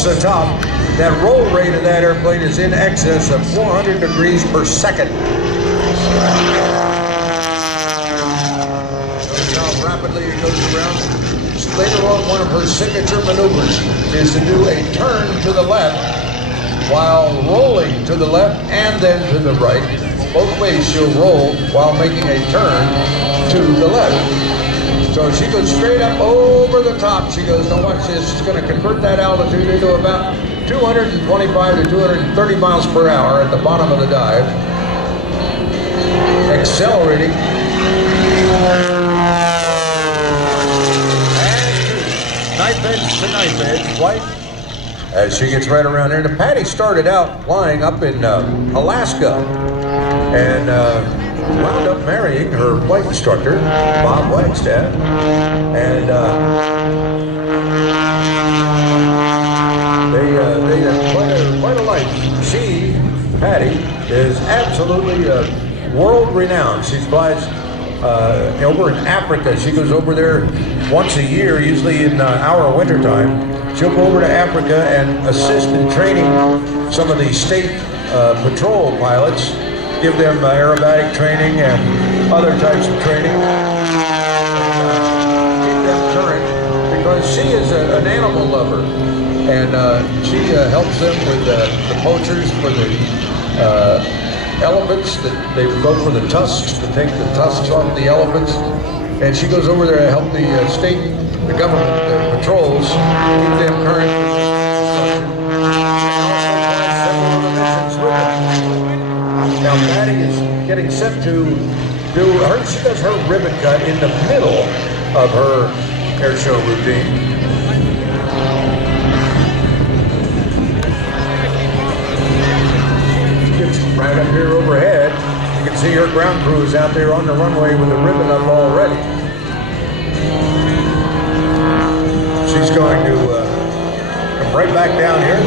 across the top. That roll rate of that airplane is in excess of 400 degrees per second. Notice how rapidly it goes around. Later on, one of her signature maneuvers is to do a turn to the left while rolling to the left and then to the right. Both ways she'll roll while making a turn to the left. So she goes straight up over the top. She goes, now watch this. She's going to convert that altitude into about 225 to 230 miles per hour at the bottom of the dive. Accelerating. And knife edge to knife edge flight as she gets right around there. And Patty started out flying up in Alaska and wound up marrying her flight instructor, Bob Wagstaff. And they had quite a life. She, Patty, is absolutely world renowned. She flies over in Africa. She goes over there once a year, usually in our winter time. She'll go over to Africa and assist in training some of the state patrol pilots, give them aerobatic training and other types of training, keep them current, because she is an animal lover, and she helps them with the poachers for the elephants. That they go for the tusks, to take the tusks off the elephants, and she goes over there to help the state, the government, the patrols, keep them current. Now Patty is getting set to do her, she does her ribbon cut in the middle of her air show routine. She gets right up here overhead. You can see her ground crew is out there on the runway with the ribbon up already. She's going to come right back down here.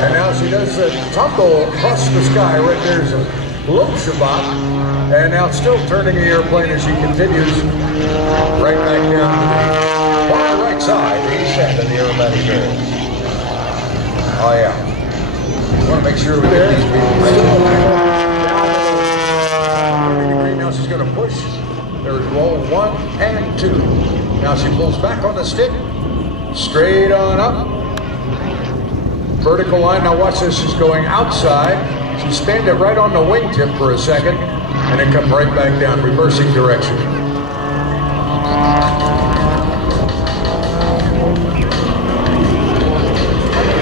And now she does a tumble across the sky. Right there's a low shabbat. And now still turning the airplane as she continues right back down to the far right side, the east end of the aerobatic area. Oh yeah. I want to make sure we're there. Now she's going to push. There's roll 1 and 2. Now she pulls back on the stick. Straight on up. Vertical line. Now watch this. She's going outside. She's standing right on the wingtip for a second, and then come right back down, reversing direction.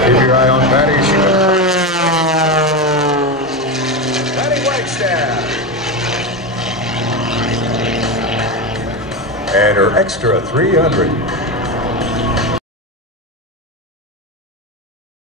Keep your eye on Patty. Patty Wagstaff. And her extra 300.